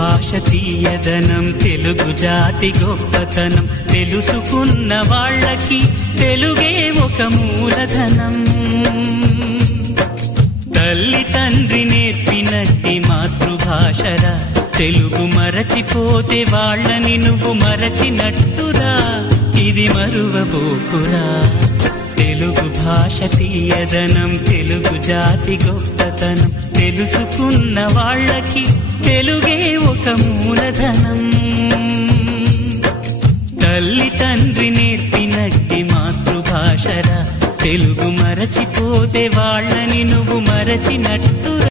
భాష తీయదనం, తెలుగు జాతి గొప్పతనం, తెలుసుకున్న వాళ్ళకి తెలుగే ఒక మూలధనం. తల్లి తండ్రి నేర్పినట్టి మాతృభాషరా, తెలుగు మరచిపోతే వాళ్ళని నువ్వు మరచినట్టురా, ఇది మరువబోకురా. తెలుగు భాష తీయదనం, తెలుగు జాతి గొప్పతనం, తెలుసుకున్న వాళ్ళకి తెలుగే ఒక మూలధనం. తల్లి తండ్రి నేర్పినట్టి మాతృభాషరా, తెలుగు మరచిపోతే వాళ్ళని నువ్వు మరచినట్టురా.